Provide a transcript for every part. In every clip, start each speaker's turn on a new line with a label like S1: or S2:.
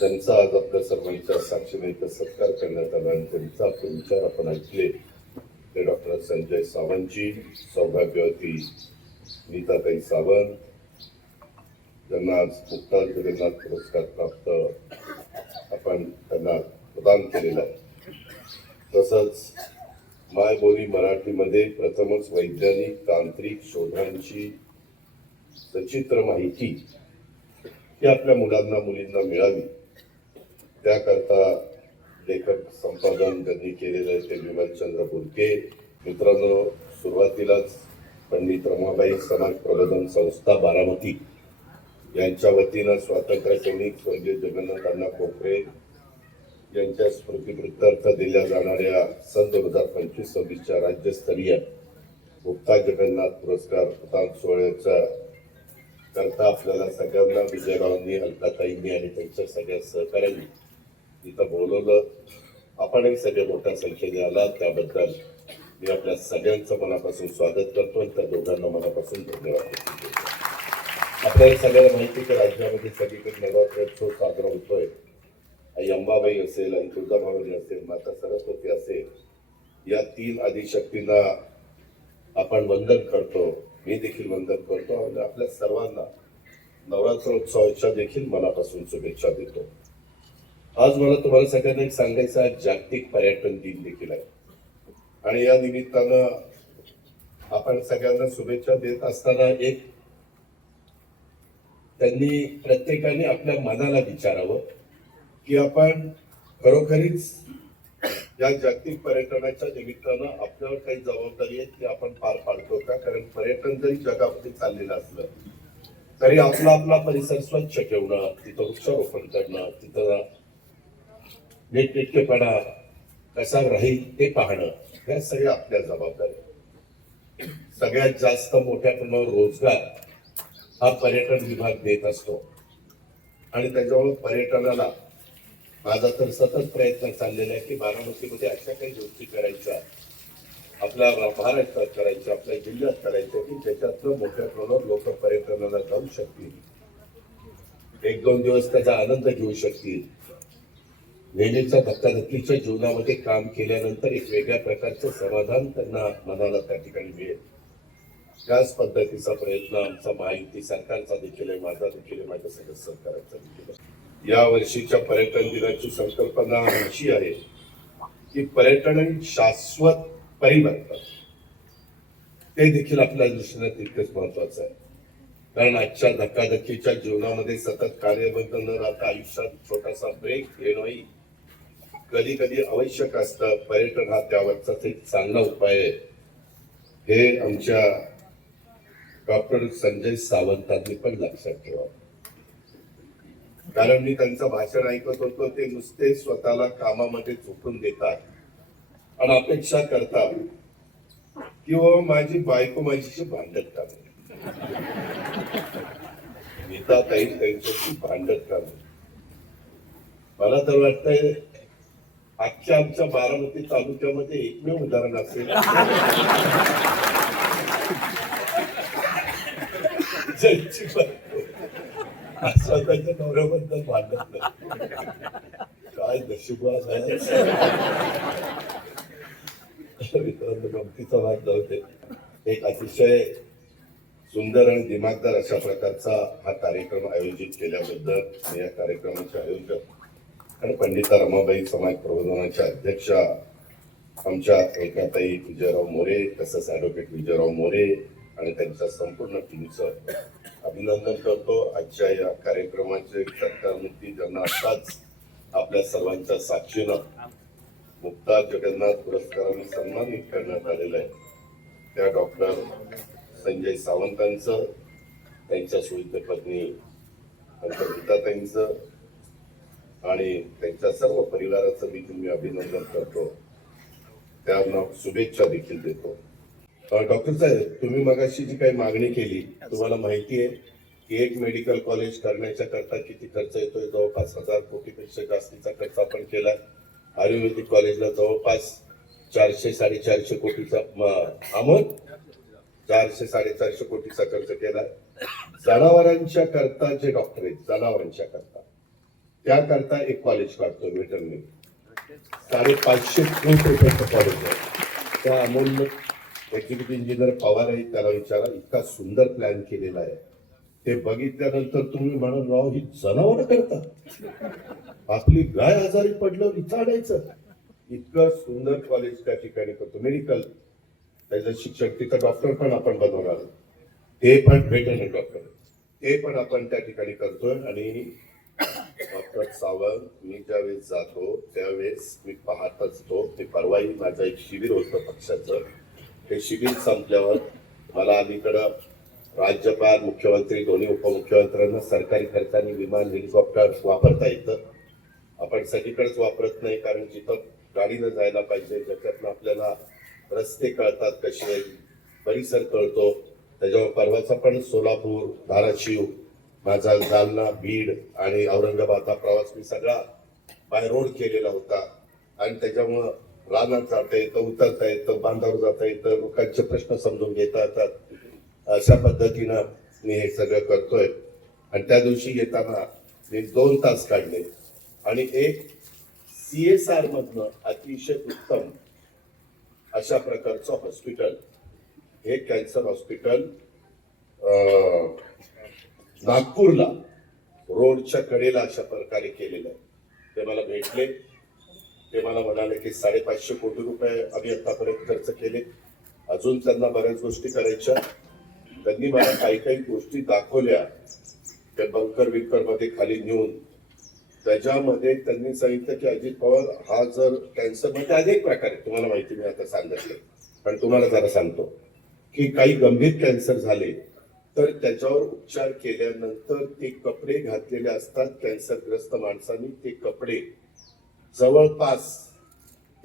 S1: त्यांचा आज आपल्या सर्वांच्या साक्षीने सत्कार करण्यात आला आणि त्यांचा आपले विचार आपण ऐकले ते डॉक्टर संजय सावंतजी सौभाग्यवती नीताताई सावंत त्यांना आज मुक्ता जगन्नाथ पुरस्कार प्राप्त आपण त्यांना प्रदान केलेला आहे तसंच मायबोली मराठीमध्ये प्रथमच वैज्ञानिक तांत्रिक शोधांची सचित्र माहिती ही आपल्या मुलांना मुलींना मिळावी त्याकरता लेखक संपादन त्यांनी केलेलं आहे ते विमलचंद्र बुलके मित्रांनो सुरुवातीलाच पंडित रमाबाई समाज प्रबोधन संस्था बारामती यांच्या वतीनं सैनिक स्वर्गीय जगन्नाथ अण्णा कोपरे यांच्या स्मृतीवृत्तार्थ दिल्या जाणाऱ्या सन दोन हजार पंचवीस सव्वीसच्या राज्यस्तरीय गुप्ता जगन्नाथ पुरस्कार प्रदान सोहळ्याच्या करता आपल्याला सगळ्यांना विजयरावांनी अलकाताईंनी आणि त्यांच्या सगळ्या सहकाऱ्यांनी इथं बोलवलं आपणही सगळे मोठ्या संख्येने आला त्याबद्दल मी आपल्या सगळ्यांचं मनापासून स्वागत करतो आणि त्या दोघांना मनापासून धन्यवाद आपल्याला सगळ्याला माहिती की राज्यामध्ये सगळीकडे नवरात्रोत्सव साजरा होतोय आई अंबाबाई असेल आई भावनी असेल माता सरस्वती असेल या तीन आदिशक्तींना आपण वंदन करतो मी देखील वंदन करतो आणि आपल्या सर्वांना नवरात्रोत्सवाच्या देखील मनापासून शुभेच्छा देतो आज मला तुम्हाला सगळ्यांना एक सांगायचा जागतिक पर्यटन दिन देखील आहे आणि या निमित्तानं आपण सगळ्यांना शुभेच्छा देत असताना एक त्यांनी प्रत्येकाने आपल्या मनाला विचारावं की आपण खरोखरीच या जागतिक पर्यटनाच्या निमित्तानं आपल्यावर काही जबाबदारी आहे ती आपण पार पाडतो का कारण पर्यटन जरी जगामध्ये चाललेलं असलं तरी आपला आपला परिसर स्वच्छ ठेवणं तिथं वृक्षारोपण करणं तिथं नीटनेटकेपणा कसा राहील ते पाहणं ह्या सगळ्या आपल्या जबाबदारी सगळ्यात जास्त मोठ्या प्रमाणावर रोजगार हा पर्यटन विभाग देत असतो आणि त्याच्यामुळे पर्यटनाला माझा तर सतत प्रयत्न चाललेला आहे की बारामतीमध्ये अशा काही गोष्टी करायच्या आपल्या महाराष्ट्रात करायच्या आपल्या जिल्ह्यात करायच्या की त्याच्यातलं मोठ्या प्रमाणावर लोक पर्यटनाला जाऊ शकतील एक दोन दिवस त्याचा आनंद घेऊ शकतील वेणीच्या धक्काधक्कीच्या जीवनामध्ये काम केल्यानंतर एक वेगळ्या प्रकारचं समाधान त्यांना मनाला त्या ठिकाणी मिळेल त्याच पद्धतीचा प्रयत्न आमचा माहिती सरकारचा देखील आहे माझा देखील आहे माझ्या सदस्य सरकारचा देखील आहे या वर्षीच्या पर्यटन दिनाची संकल्पना अशी आहे की पर्यटन शाश्वत परिवर्तन ते देखील आपल्या दृष्टीने तितकंच महत्वाचं आहे कारण आजच्या धक्काधक्कीच्या जीवनामध्ये सतत कार्यबद्ध न राहता आयुष्यात छोटासा ब्रेक येणं कधी कधी आवश्यक असतं पर्यटन हा त्यावरचा एक चांगला उपाय आहे हे आमच्या डॉक्टर संजय सावंतांनी पण लक्षात ठेवा कारण मी त्यांचं भाषण ऐकत होतो ते नुसते स्वतःला कामामध्ये झोपून देतात आणि अपेक्षा करतात कि माझी बायको माझीशी भांडत का नाही ताई त्यांच्याशी भांडत नाही मला तर वाटतंय आजच्या आमच्या बारामती तालुक्यामध्ये एकमेव उदाहरण असेल स्वतःच्या नवऱ्याबद्दल भांडत काय दशुभास आहे गमतीचा भाग जाऊ एक अतिशय सुंदर आणि दिमागदार अशा प्रकारचा हा कार्यक्रम आयोजित केल्याबद्दल या कार्यक्रमाचे आयोजक आणि पंडिता रमाबाई समाज प्रबोधनाच्या अध्यक्षा आमच्या एकाताई विजयराव मोरे तसंच ॲडव्होकेट विजयराव मोरे आणि त्यांच्या संपूर्ण टीमचं अभिनंदन करतो आजच्या या कार्यक्रमाचे सत्कारमूर्ती ज्यांना आताच आपल्या सर्वांच्या साक्षीनं मुक्ता जगन्नाथ पुरस्काराने सन्मानित करण्यात आलेलं आहे त्या डॉक्टर संजय सावंतांचं त्यांच्या सुविध पत्नी त्यांच्या गीताताईंचं आणि त्यांच्या सर्व परिवाराचं मी तुम्ही अभिनंदन करतो त्यांना शुभेच्छा देखील देतो डॉक्टर साहेब तुम्ही मगाशी जी काही मागणी केली तुम्हाला माहिती आहे की एक मेडिकल कॉलेज करण्याच्या करता किती खर्च येतोय जवळपास हजार कोटीपेक्षा जास्तीचा खर्च आपण केला आयुर्वेदिक कॉलेजला जवळपास चारशे साडेचारशे कोटीचा अमन चारशे साडेचारशे कोटीचा खर्च केला जनावरांच्या करता जे डॉक्टर आहेत जनावरांच्या करता त्याकरता एक कॉलेज काढतो मीटरने साडेपाचशे रुपयाचं कॉलेज आहे त्या अमोल एक्झिक्युटिव्ह इंजिनियर पवार आहे त्याला विचारा इतका सुंदर प्लॅन केलेला आहे ते बघितल्यानंतर तुम्ही म्हणून राव ही जनावर करता आपली गाय आजारी पडलं विचारायचं इतकं सुंदर कॉलेज त्या ठिकाणी करतो मेडिकल त्याचं शिक्षक तिथं डॉक्टर पण आपण बनवणार ते पण भेटरने डॉक्टर ते पण आपण त्या ठिकाणी करतोय आणि डॉक्टर सावंत मी ज्यावेळेस जातो त्यावेळेस मी पाहत असतो ते परवाही माझं एक शिबिर होतं पक्षाचं हे शिबिर संपल्यावर मला अलीकडं राज्यपाल मुख्यमंत्री दोन्ही उपमुख्यमंत्र्यांना सरकारी खर्चाने विमान हेलिकॉप्टर वापरता येतं आपण सगळीकडेच वापरत नाही कारण जिथं गाडीनं जायला पाहिजे ज्याच्यातनं आपल्याला रस्ते कळतात कसे परिसर कळतो त्याच्यावर परवाचा पण सोलापूर धाराशिव माझा जालना बीड आणि औरंगाबादचा प्रवास मी सगळा बाय रोड केलेला होता आणि त्याच्यामुळं रानात जाता येतं उतरता येतं बांधावर जाता येतं लोकांचे प्रश्न समजून घेता येतात अशा पद्धतीनं मी हे सगळं करतोय आणि त्या दिवशी येताना मी दोन तास काढले आणि एक सी एस आर मधनं अतिशय उत्तम अशा प्रकारचं हॉस्पिटल हे कॅन्सर हॉस्पिटल नागपूरला रोडच्या कडेला अशा प्रकारे केलेलं आहे ते मला भेटले ते मला म्हणाले की साडेपाचशे कोटी रुपये आम्ही आतापर्यंत खर्च केले अजून त्यांना बऱ्याच गोष्टी करायच्या त्यांनी मला काही काही गोष्टी दाखवल्या त्या बंकर विंकर मध्ये खाली नेऊन त्याच्यामध्ये त्यांनी सांगितलं की अजित पवार हा जर कॅन्सर म्हणजे अनेक प्रकारे तुम्हाला माहिती मी आता सांगितलं पण तुम्हाला जरा सांगतो की काही गंभीर कॅन्सर झाले तर त्याच्यावर उपचार केल्यानंतर ते कपडे घातलेले असतात कॅन्सरग्रस्त माणसांनी ते कपडे जवळपास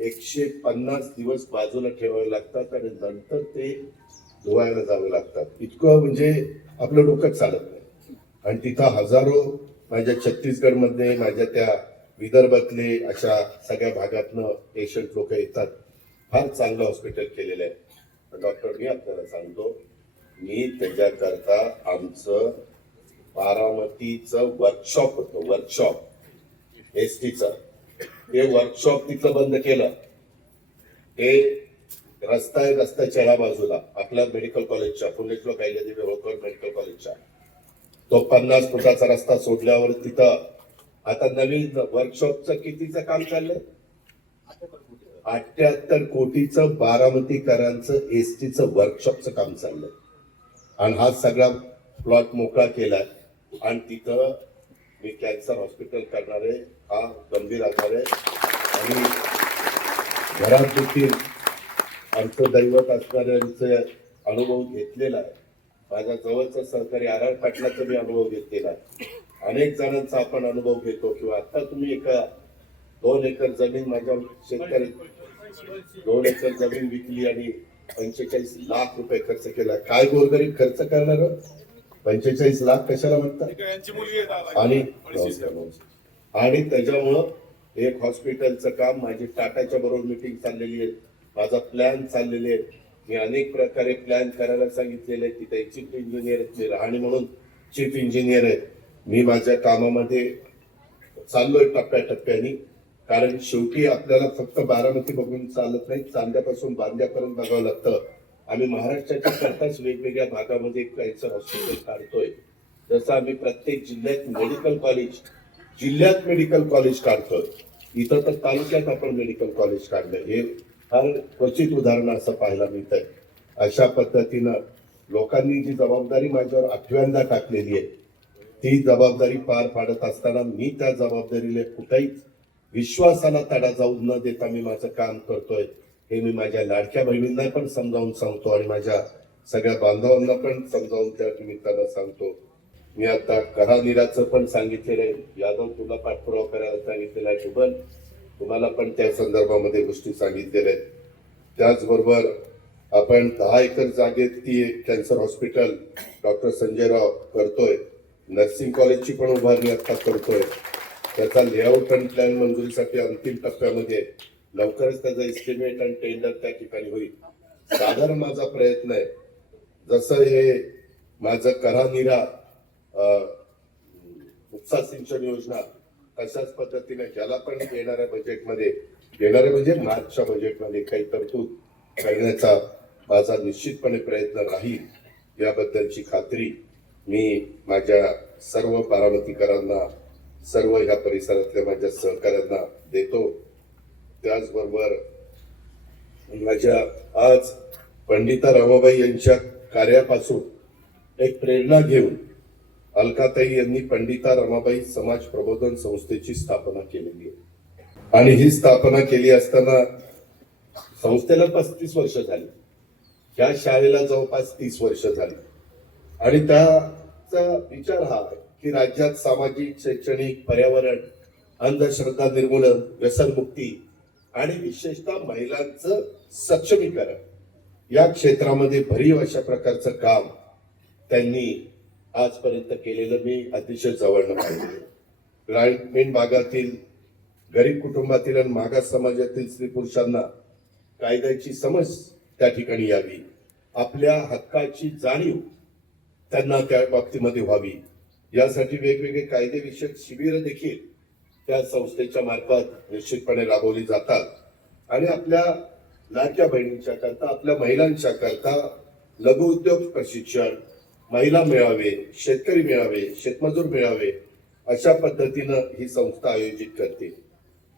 S1: एकशे पन्नास दिवस बाजूला ठेवावे लागतात आणि नंतर ते धुवायला जावे लागतात इतकं म्हणजे आपलं डोकं चालत नाही आणि तिथं हजारो माझ्या छत्तीसगडमध्ये माझ्या त्या विदर्भातले अशा सगळ्या भागातनं पेशंट लोक येतात फार चांगलं हॉस्पिटल केलेलं आहे डॉक्टर मी आपल्याला सांगतो मी त्याच्याकरता आमचं बारामतीच वर्कशॉप होत वर्कशॉप एस हे ते वर्कशॉप तिथं बंद केलं ते रस्ता आहे रस्त्याच्या बाजूला आपल्या मेडिकल कॉलेजच्या पुणेश्वर काही होळकर मेडिकल कॉलेजच्या तो पन्नास फुटाचा रस्ता सोडल्यावर तिथं आता नवीन वर्कशॉपचं कितीचं काम चाललंय अठ्याहत्तर कोटीचं बारामतीकरांचं एसटीचं वर्कशॉपचं काम चाललंय आणि हा सगळा प्लॉट मोकळा केला आणि तिथं मी कॅन्सर हॉस्पिटल करणार आहे हा गंभीर आजार आहे आणि घरात देखील आमचं दैवत असणाऱ्यांचे अनुभव घेतलेला आहे माझ्या जवळचा सहकारी आर आर पाटलाचा मी अनुभव घेतलेला आहे अनेक जणांचा आपण अनुभव घेतो किंवा आता तुम्ही एका दोन एकर जमीन माझ्या शेतकरी दोन एकर जमीन विकली आणि पंचेचाळीस लाख रुपये खर्च केला काय गोरगरीब खर्च करणार हो? पंचेचाळीस लाख कशाला म्हणतात आणि हो, हो, आणि त्याच्यामुळं एक हॉस्पिटलचं काम माझी टाटाच्या बरोबर मिटिंग चाललेली आहे माझा प्लॅन चाललेले आहे मी अनेक प्रकारे प्लॅन करायला सांगितलेले की तिथे चीफ इंजिनियर राहणी म्हणून चीफ इंजिनियर आहे मी माझ्या कामामध्ये चाललोय टप्प्या टप्प्यानी कारण शेवटी आपल्याला फक्त बारामती बघून चालत नाही चांद्यापासून बांद्यापर्यंत बघावं लागतं आम्ही महाराष्ट्राच्या करताच वेगवेगळ्या भागामध्ये कॅन्सर हॉस्पिटल काढतोय जसं आम्ही प्रत्येक जिल्ह्यात मेडिकल कॉलेज जिल्ह्यात मेडिकल कॉलेज काढतोय इथं तर तालुक्यात आपण मेडिकल कॉलेज काढलं हे फार क्वचित उदाहरण असं पाहायला मिळत आहे अशा पद्धतीनं लोकांनी जी जबाबदारी माझ्यावर आठव्यांदा टाकलेली आहे ती जबाबदारी पार पाडत असताना मी त्या जबाबदारीला कुठेही विश्वासाला तडा जाऊ न देता मी माझं काम करतोय हे मी माझ्या लाडक्या बहिणींना पण समजावून सांगतो आणि माझ्या सगळ्या बांधवांना पण समजावून त्या निमित्तानं सांगतो मी आता करानिराचं पण सांगितलेलं आहे यादव तुला पाठपुरावा करायला सांगितलेला आहे शुभन तुम्हाला पण त्या संदर्भामध्ये गोष्टी सांगितलेल्या आहेत त्याचबरोबर आपण दहा एकर जागेत ती एक cancer hospital doctor Sanjay Rao करतोय नर्सिंग कॉलेजची पण उभारणी आता करतोय त्याचा लेआउट आणि प्लॅन मंजुरीसाठी अंतिम टप्प्यामध्ये लवकरच त्याचा एस्टिमेट आणि टेंडर त्या ठिकाणी होईल साधारण माझा प्रयत्न आहे जसं हे माझं करा निरा उपसा सिंचन योजना तशाच पद्धतीने ज्याला पण येणाऱ्या बजेटमध्ये येणारे म्हणजे मार्चच्या बजेटमध्ये काही तरतूद करण्याचा माझा निश्चितपणे प्रयत्न राहील याबद्दलची खात्री मी माझ्या सर्व बारामतीकरांना सर्व ह्या परिसरातल्या माझ्या सहकार्यांना देतो त्याचबरोबर माझ्या आज पंडिता रामाबाई यांच्या कार्यापासून एक प्रेरणा घेऊन अलकाताई यांनी पंडिता रमाबाई समाज प्रबोधन संस्थेची स्थापना केलेली आहे आणि ही स्थापना केली असताना संस्थेला पस्तीस वर्ष झाली ह्या शाळेला जवळपास तीस वर्ष झाली आणि त्याचा विचार हा आहे की राज्यात सामाजिक शैक्षणिक पर्यावरण अंधश्रद्धा निर्मूलन व्यसनमुक्ती आणि विशेषतः महिलांचं सक्षमीकरण या क्षेत्रामध्ये भरीव अशा प्रकारचं काम त्यांनी आजपर्यंत केलेलं मी अतिशय जवळनं पाहिजे ग्रामीण भागातील गरीब कुटुंबातील आणि मागास समाजातील स्त्री पुरुषांना कायद्याची समज त्या ठिकाणी यावी आपल्या हक्काची जाणीव त्यांना त्या बाबतीमध्ये व्हावी यासाठी वेगवेगळे कायदेविषयक शिबिर देखील त्या संस्थेच्या मार्फत निश्चितपणे राबवली जातात आणि आपल्या लाडक्या बहिणींच्या करता आपल्या महिलांच्या करता लघुउद्योग प्रशिक्षण महिला मेळावे शेतकरी मेळावे शेतमजूर मेळावे अशा पद्धतीनं ही संस्था आयोजित करते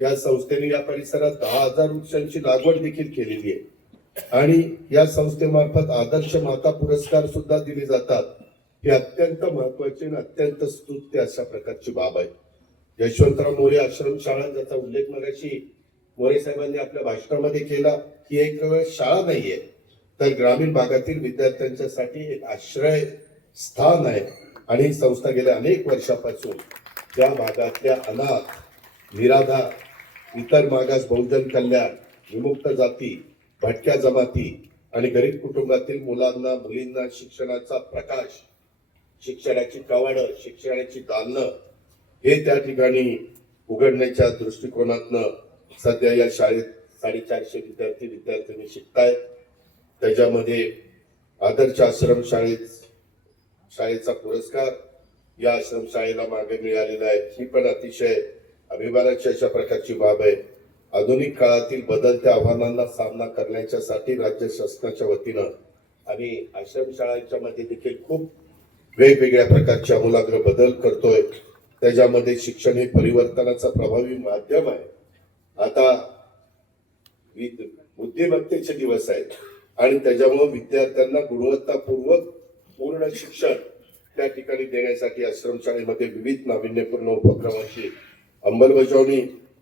S1: या संस्थेने या परिसरात दहा हजार वृक्षांची लागवड देखील केलेली आहे आणि या संस्थेमार्फत आदर्श माता पुरस्कार सुद्धा दिले जातात हे अत्यंत महत्वाची आणि अत्यंत स्तुत्य अशा प्रकारची बाब आहे यशवंतराव मोरे आश्रमशाळा ज्याचा उल्लेख मगाशी मोरे साहेबांनी आपल्या भाषणामध्ये केला की एक केवळ शाळा नाहीये तर ग्रामीण भागातील विद्यार्थ्यांच्यासाठी एक आश्रय स्थान आहे आणि संस्था गेल्या अनेक वर्षापासून त्या भागातल्या अनाथ निराधार इतर मागास बहुजन कल्याण विमुक्त जाती भटक्या जमाती आणि गरीब कुटुंबातील मुलांना मुलींना शिक्षणाचा प्रकाश शिक्षणाची कवाड शिक्षणाची दालनं हे त्या ठिकाणी उघडण्याच्या दृष्टिकोनातनं सध्या या शाळेत साडेचारशे विद्यार्थी विद्यार्थ्यांनी शिकतायत त्याच्यामध्ये आदर्श आश्रम शाळेत शाळेचा पुरस्कार या आश्रमशाळेला मागे मिळालेला आहे ही पण अतिशय अभिमानाची अशा प्रकारची बाब आहे आधुनिक काळातील बदलत्या आव्हानांना सामना साठी राज्य शासनाच्या वतीनं आश्रम आश्रमशाळांच्या मध्ये देखील खूप वेगवेगळ्या प्रकारच्या मुलाग्र बदल करतोय त्याच्यामध्ये शिक्षण हे परिवर्तनाचा प्रभावी माध्यम आहे आता बुद्धिमत्तेचे दिवस आहेत आणि त्याच्यामुळे विद्यार्थ्यांना गुणवत्तापूर्वक पूर्ण शिक्षण त्या ठिकाणी देण्यासाठी आश्रमशाळेमध्ये विविध नाविन्यपूर्ण उपक्रमाची अंमलबजावणी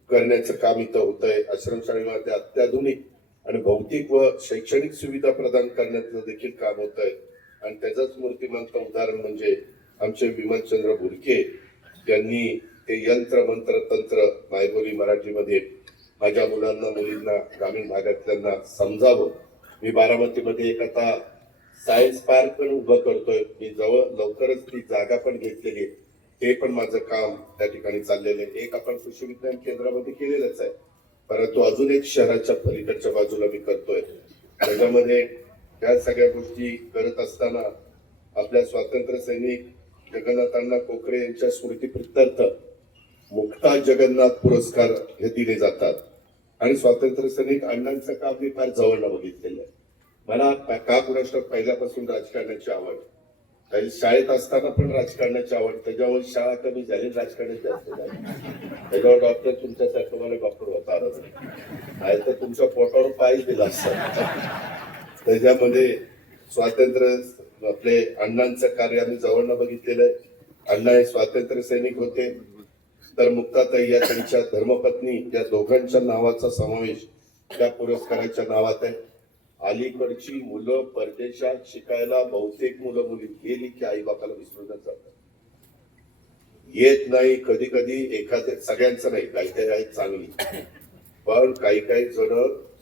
S1: करण्याचं काम इथं होत आहे आश्रमशाळेमध्ये अत्याधुनिक आणि भौतिक व शैक्षणिक सुविधा प्रदान करण्याचं देखील काम होत आहे आणि त्याचाच मूर्तिमंत उदाहरण म्हणजे आमचे विमलचंद्र बुरके यांनी ते यंत्र मंत्र तंत्र मायबोली मराठीमध्ये माझ्या मुलांना मुलींना ग्रामीण भागातल्यांना समजावं मी बारामतीमध्ये एक आता सायन्स पार्क पण उभं करतोय मी जवळ लवकरच ती जागा पण घेतलेली आहे ते पण माझं काम त्या ठिकाणी चाललेलं आहे एक आपण कृषी विज्ञान केंद्रामध्ये केलेलंच आहे परंतु अजून एक शहराच्या पलीकडच्या बाजूला मी करतोय त्याच्यामध्ये या सगळ्या गोष्टी करत असताना आपल्या स्वातंत्र्य सैनिक जगन्नाथांना कोकरे यांच्या स्मृतीप्रित्यर्थ मुक्ता जगन्नाथ पुरस्कार हे दिले जातात आणि स्वातंत्र्य सैनिक अण्णांचं काम मी फार जवळला बघितलेलं आहे मला का कुणाष्ट पहिल्यापासून राजकारणाची आवड काही शाळेत असताना पण राजकारणाची आवड त्याच्यावर शाळा कमी झाली राजकारणाची जास्त त्याच्यावर डॉक्टर तुमच्या मला डॉक्टर होता आलं नाही तर तुमच्या पोटावर पाय दिला असता त्याच्यामध्ये स्वातंत्र्य आपले अण्णांचं कार्य आम्ही जवळनं बघितलेलं आहे अण्णा हे स्वातंत्र्य सैनिक होते तर मुक्ताताई या त्यांच्या धर्मपत्नी या दोघांच्या नावाचा समावेश त्या पुरस्काराच्या नावात आहे अलीकडची मुलं परदेशात शिकायला बहुतेक मुलं मुली गेली की आई बापाला विसरून जातात येत नाही कधी कधी एखाद्या सगळ्यांचं नाही काहीतरी आहेत चांगली पण काही काही जण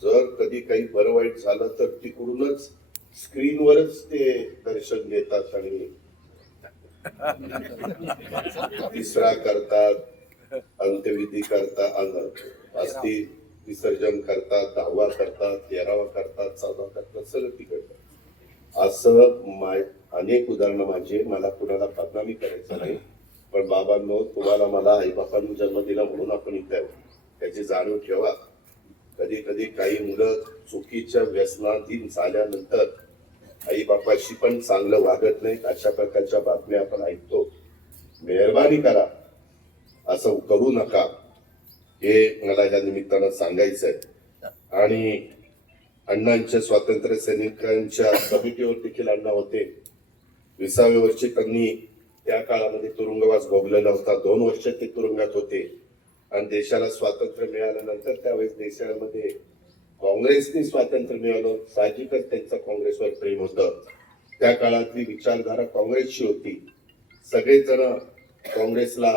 S1: जर कधी काही बरं वाईट झालं तर तिकडूनच स्क्रीनवरच ते दर्शन घेतात आणि तिसरा करतात अंत्यविधी करतात अस्थि विसर्जन करतात दहावा करतात तेरावा करतात चौदा करतात सगळं तिकडतात असं माय अनेक उदाहरणं माझी मला कुणाला बदनामी करायचं नाही पण बाबांनो तुम्हाला मला आईबापांनी जन्म दिला म्हणून आपण इथे त्याची जाणीव ठेवा कधी कधी काही मुलं चुकीच्या व्यसनाधीन झाल्यानंतर आई बापाशी पण चांगलं वागत नाही अशा प्रकारच्या बातम्या आपण ऐकतो मेहरबानी करा असं करू नका हे मला या निमित्तानं सांगायचंय आणि अण्णांच्या स्वातंत्र्य सैनिकांच्या कमिटीवर देखील अण्णा होते विसाव्या वर्षी त्यांनी त्या काळामध्ये तुरुंगवास भोगलेला होता दोन वर्ष ते तुरुंगात होते आणि देशाला स्वातंत्र्य मिळाल्यानंतर त्यावेळेस देशामध्ये काँग्रेसने स्वातंत्र्य मिळालं साहजिकच त्यांचं काँग्रेसवर प्रेम होतं त्या काळातली विचारधारा काँग्रेसची होती सगळेजण काँग्रेसला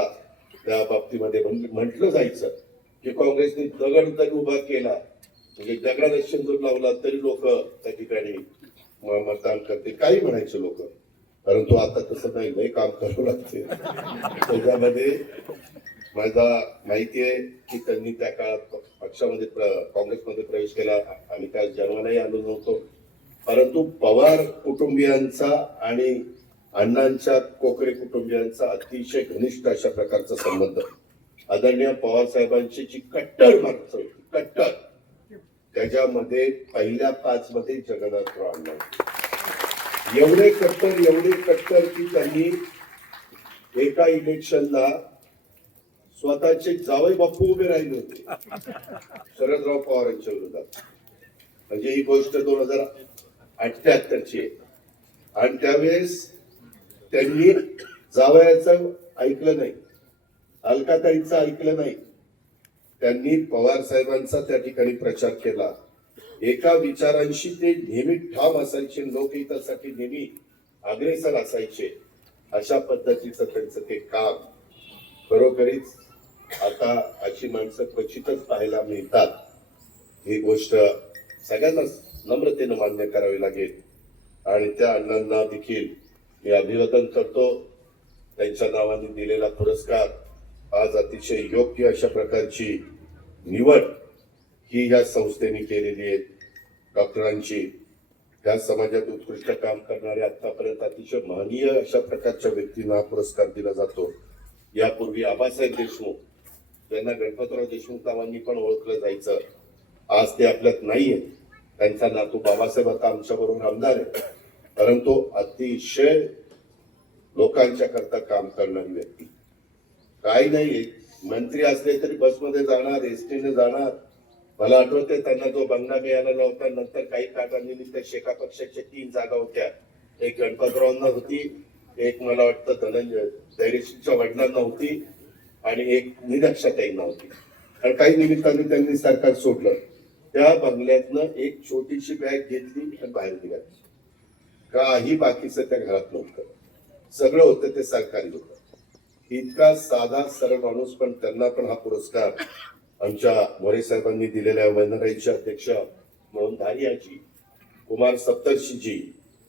S1: त्या बाबतीमध्ये म्हटलं जायचं की काँग्रेसने दगड जरी उभा केला म्हणजे रक्षण शेंदूर लावला तरी लोक त्या ठिकाणी मतदान करते काही म्हणायचे लोक परंतु आता तसं नाही काम करू लागते त्याच्यामध्ये माझा माहिती आहे की त्यांनी त्या काळात पक्षामध्ये काँग्रेसमध्ये प्रवेश केला आणि त्या जन्मालाही आलो नव्हतो परंतु पवार कुटुंबियांचा आणि अण्णांच्या कोकरे कुटुंबियांचा अतिशय घनिष्ठ अशा प्रकारचा संबंध आदरणीय पवार साहेबांची जी कट्टर मार्च कट्टर त्याच्यामध्ये पहिल्या पाच मध्ये जगन्नाथराव अण्णा एवढे कट्टर एवढे कट्टर की त्यांनी एका इलेक्शनला स्वतःचे जावई बापू उभे राहिले होते शरदराव पवार यांच्या विरोधात म्हणजे ही गोष्ट दोन हजार अठ्याहत्तरची आहे आणि त्यावेळेस त्यांनी जावयाचं ऐकलं नाही अलकाताईचं ऐकलं नाही त्यांनी पवार साहेबांचा त्या ठिकाणी प्रचार केला एका विचारांशी ते नेहमी ठाम असायचे लोकहितासाठी नेहमी अग्रेसर असायचे अशा पद्धतीचं त्यांचं ते काम खरोखरीच आता अशी माणसं क्वचितच पाहायला मिळतात ही गोष्ट सगळ्यांनाच नम्रतेनं मान्य करावी लागेल आणि त्या अण्णांना देखील मी अभिवादन करतो त्यांच्या नावाने दिलेला पुरस्कार आज अतिशय योग्य अशा प्रकारची निवड ही या संस्थेने केलेली आहे डॉक्टरांची या समाजात उत्कृष्ट काम करणारे आतापर्यंत अतिशय महनीय अशा प्रकारच्या व्यक्तींना पुरस्कार दिला जातो यापूर्वी आबासाहेब देशमुख ज्यांना गणपतराव देशमुख पण ओळखलं जायचं आज ते आपल्यात नाहीये त्यांचा नातू बाबासाहेब आता आमच्याबरोबर आमदार आहे परंतु अतिशय लोकांच्या करता काम करणारी व्यक्ती काही नाही मंत्री असले तरी बसमध्ये जाणार एसटीने जाणार मला आठवते त्यांना जो बंगला मिळाला नव्हता नंतर काही त्या शेका पक्षाच्या तीन जागा होत्या एक गणपतरावांना होती एक मला वाटतं धनंजय दैरेशीच्या वडिलांना होती आणि एक निरक्षताई नव्हती पण काही निमित्ताने त्यांनी सरकार सोडलं त्या बंगल्यातनं एक छोटीशी बॅग घेतली आणि बाहेर निघाली काही बाकीचं त्या घरात नव्हतं सगळं होतं ते सरकारी होतं इतका साधा सरळ माणूस पण त्यांना पण हा पुरस्कार आमच्या मोरे साहेबांनी दिलेल्या वनराईच्या अध्यक्ष म्हणून धारियाजी कुमार सप्तर्षीजी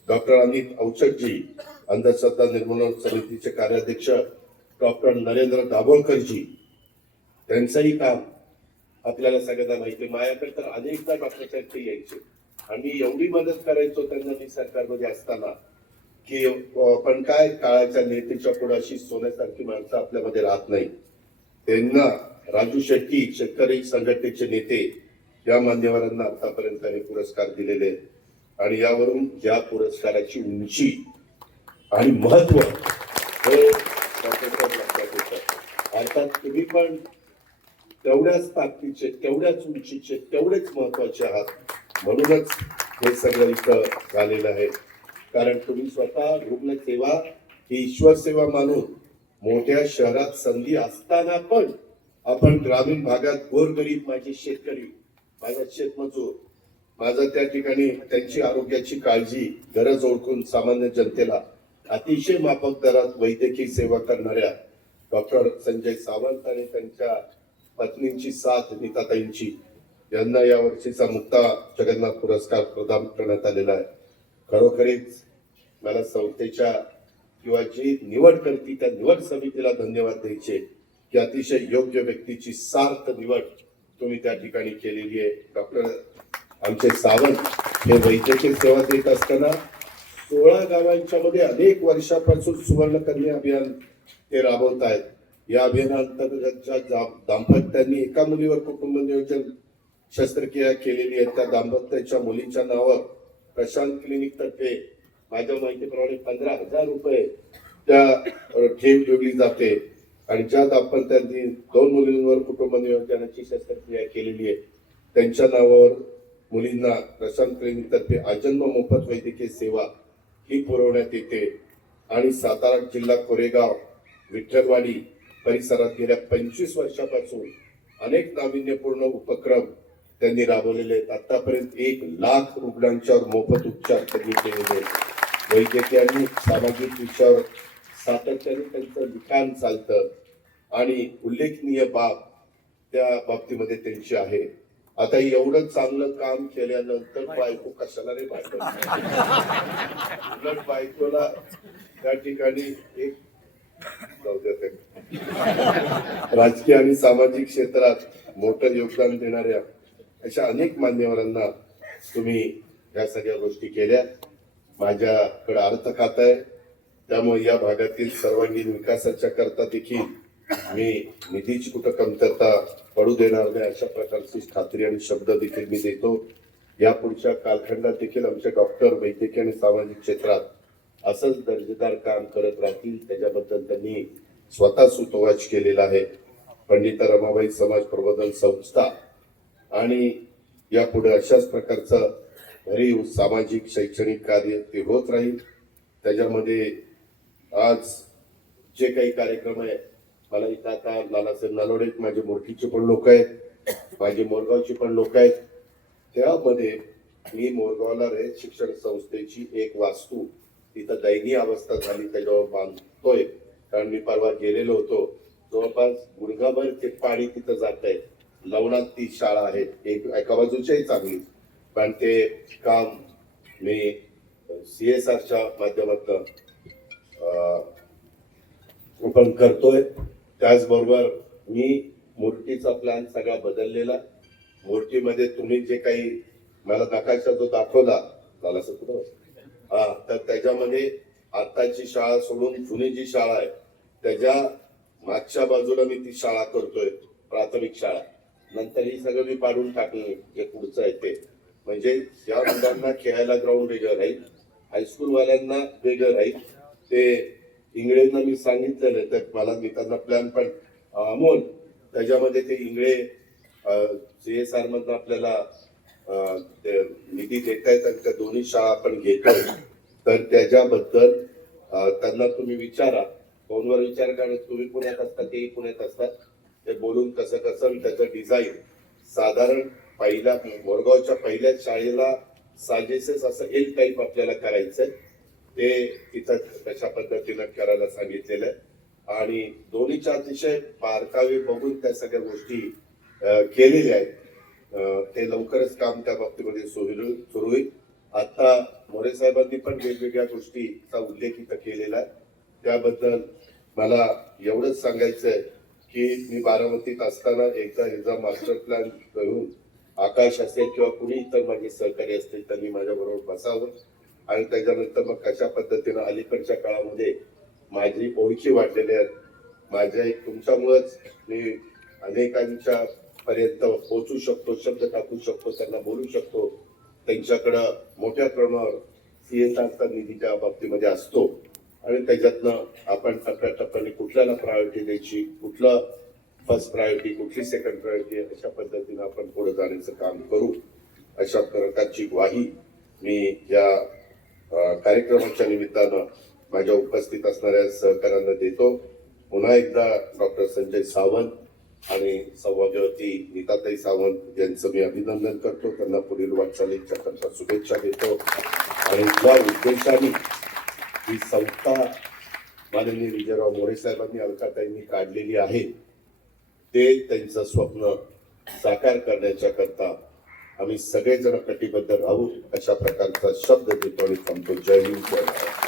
S1: डॉक्टर अनित औचटजी अंधश्रद्धा निर्मूलन समितीचे कार्याध्यक्ष डॉक्टर नरेंद्र दाभोळकरजी त्यांचंही काम आपल्याला सगळ्यांना माहिती माझ्याकडे तर अनेकदा डॉक्टर शेट्टी यायचे आम्ही एवढी मदत करायचो त्यांना मी सरकारमध्ये असताना की पण काय काळाच्या नेत्याच्या पुढाशी सोन्यासारखी माणसं आपल्यामध्ये राहत नाही त्यांना राजू शेट्टी शेतकरी संघटनेचे नेते या मान्यवरांना आतापर्यंत हे पुरस्कार दिलेले आणि यावरून ज्या पुरस्काराची उंची आणि महत्व हे असतात तुम्ही पण तेवढ्याच ताकदीचे तेवढ्याच उंचीचे तेवढेच महत्वाचे आहात म्हणूनच हे सगळं इथं झालेलं आहे कारण तुम्ही स्वतः रुग्ण सेवा ही ईश्वर सेवा मानून मोठ्या शहरात संधी असताना पण आपण ग्रामीण भागात गोरगरीब माझे शेतकरी माझा शेतमजूर माझा त्या ठिकाणी त्यांची आरोग्याची काळजी गरज ओळखून सामान्य जनतेला अतिशय माफक दरात वैद्यकीय सेवा करणाऱ्या डॉक्टर संजय सावंत आणि त्यांच्या पत्नींची साथ नीताताईंची यांना या वर्षीचा मुक्ता जगन्नाथ पुरस्कार प्रदान करण्यात आलेला आहे खरोखरीच मला संस्थेच्या किंवा जी निवड करती त्या निवड समितीला धन्यवाद द्यायचे की अतिशय योग्य व्यक्तीची सार्थ निवड तुम्ही त्या ठिकाणी केलेली आहे डॉक्टर आमचे सावंत हे वैद्यकीय सेवा देत असताना सोळा गावांच्या मध्ये अनेक वर्षापासून सुवर्ण कन्या अभियान ते राबवत आहेत या अभियानाअंतर्गतच्या दाम्पत्यांनी एका मुलीवर कुटुंब नियोजन शस्त्रक्रिया केलेली आहे त्या दाम्पत्याच्या मुलीच्या नावावर प्रशांत क्लिनिक तर्फे माझ्या माहितीप्रमाणे पंधरा हजार रुपये त्या ठेव जोडली जाते आणि ज्या दाम्पत्यांनी दोन मुलींवर कुटुंब नियोजनाची शस्त्रक्रिया केलेली आहे त्यांच्या नावावर मुलींना प्रशांत क्लिनिक तर्फे अजन्म मोफत वैद्यकीय सेवा ही पुरवण्यात येते आणि सातारा जिल्हा कोरेगाव विठ्ठलवाडी परिसरात गेल्या पंचवीस वर्षापासून अनेक नाविन्यपूर्ण उपक्रम त्यांनी राबवलेले आहेत आतापर्यंत एक लाख रुग्णांच्यावर मोफत उपचार त्यांनी केलेले आहेत वैद्यकीय आणि सामाजिक विषयावर सातत्याने त्यांचं लिखाण चालतं आणि उल्लेखनीय बाब त्या बाबतीमध्ये त्यांची आहे आता एवढं चांगलं काम केल्यानंतर बायको कशाला रे बायको उलट बायकोला त्या ठिकाणी एक राजकीय आणि सामाजिक क्षेत्रात मोठं योगदान देणाऱ्या अशा अनेक मान्यवरांना तुम्ही या सगळ्या गोष्टी केल्या माझ्याकडे अर्थ खात आहे त्यामुळे या भागातील सर्वांगीण विकासाच्या करता देखील मी निधीची कुठं कमतरता पडू देणार नाही अशा प्रकारची खात्री आणि शब्द देखील मी देतो या पुढच्या कालखंडात देखील आमच्या डॉक्टर वैद्यकीय आणि सामाजिक क्षेत्रात असंच दर्जेदार काम करत राहतील त्याच्याबद्दल त्यांनी स्वतः सुतोवाच केलेला आहे पंडित रमाबाई समाज प्रबोधन संस्था आणि यापुढे अशाच प्रकारचं भरीव सामाजिक शैक्षणिक कार्य ते होत राहील त्याच्यामध्ये आज जे काही कार्यक्रम आहे मला इथं आता लालासाहेब नालोडे माझे मोरखीचे पण लोक आहेत माझे मोरगावचे पण लोक आहेत त्यामध्ये मी मोरगावला रयत शिक्षण संस्थेची एक वास्तू तिथं दयनीय अवस्था झाली त्याच्यावर बांधतोय कारण मी परवा गेलेलो होतो जवळपास गुडघाभर ते पाणी तिथं जात आहे लवणात ती शाळा आहे एक एका बाजूच्याही चांगली पण ते काम मी सी एस आरच्या माध्यमातून पण करतोय त्याचबरोबर मी मूर्तीचा प्लॅन सगळा बदललेला मूर्तीमध्ये तुम्ही जे काही मला नकाशा जो दाखवला झाला असं तर त्याच्यामध्ये आताची शाळा सोडून जुनी जी शाळा आहे त्याच्या मागच्या बाजूला मी ती शाळा करतोय प्राथमिक शाळा नंतर ही सगळं मी पाडून टाकली जे पुढचं आहे ते म्हणजे या मुलांना खेळायला ग्राउंड वेगळं राहील हायस्कूलवाल्यांना वेगळं राहील ते इंगळेंना मी सांगितलेलं तर मला मी त्यांना प्लॅन पण अमोल त्याच्यामध्ये ते इंगळे सी एस आर मधनं आपल्याला निधी देत आहेत आणि त्या दोन्ही शाळा आपण घेतोय तर त्याच्याबद्दल त्यांना तुम्ही विचारा फोनवर विचार कारण तुम्ही पुण्यात असता तेही पुण्यात असतात ते बोलून कसं कसं त्याचं डिझाईन साधारण पहिल्या मोरगावच्या पहिल्या शाळेला साजेसेस असं एक टाईप आपल्याला करायचंय ते तिथं कशा पद्धतीनं करायला सांगितलेलं आहे आणि दोन्हीच्या अतिशय बारकावे बघून त्या सगळ्या गोष्टी केलेल्या आहेत ते लवकरच काम त्या बाबतीमध्ये सुरू सुरू होईल आता मोरे साहेबांनी पण वेगवेगळ्या गोष्टीचा उल्लेख इथं केलेला आहे त्याबद्दल मला एवढंच सांगायचं आहे की मी बारामतीत असताना एकदा एकदा मास्टर प्लॅन करून आकाश असेल किंवा कुणी इतर माझे सहकारी असतील त्यांनी माझ्याबरोबर बसावं आणि त्याच्यानंतर मग कशा पद्धतीनं अलीकडच्या काळामध्ये माझी ओळखी वाढलेली आहेत माझ्या तुमच्यामुळेच मी अनेकांच्या पर्यंत पोहोचू शकतो शब्द टाकू शकतो त्यांना बोलू शकतो त्यांच्याकडं मोठ्या प्रमाणावर सी एस निधीच्या बाबतीमध्ये असतो आणि त्याच्यातनं आपण टप्प्याने कुठल्याला प्रायोरिटी द्यायची कुठलं फर्स्ट प्रायोरिटी कुठली सेकंड प्रायोरिटी अशा पद्धतीनं आपण पुढे जाण्याचं काम करू अशा प्रकारची ग्वाही मी या कार्यक्रमाच्या निमित्तानं माझ्या उपस्थित असणाऱ्या सहकाऱ्यांना देतो पुन्हा एकदा डॉक्टर संजय सावंत आणि सौभाग्यवती नीताताई सावंत यांचं मी अभिनंदन करतो त्यांना पुढील वाटचालीच्या करता शुभेच्छा देतो आणि ज्या उद्देशाने ही संस्था माननीय विजयराव मोरे साहेबांनी अलकाताईंनी काढलेली आहे ते त्यांचं स्वप्न साकार करण्याच्या करता आम्ही सगळेजण कटिबद्ध राहू अशा प्रकारचा शब्द देतो आणि थांबतो जय हिंद जय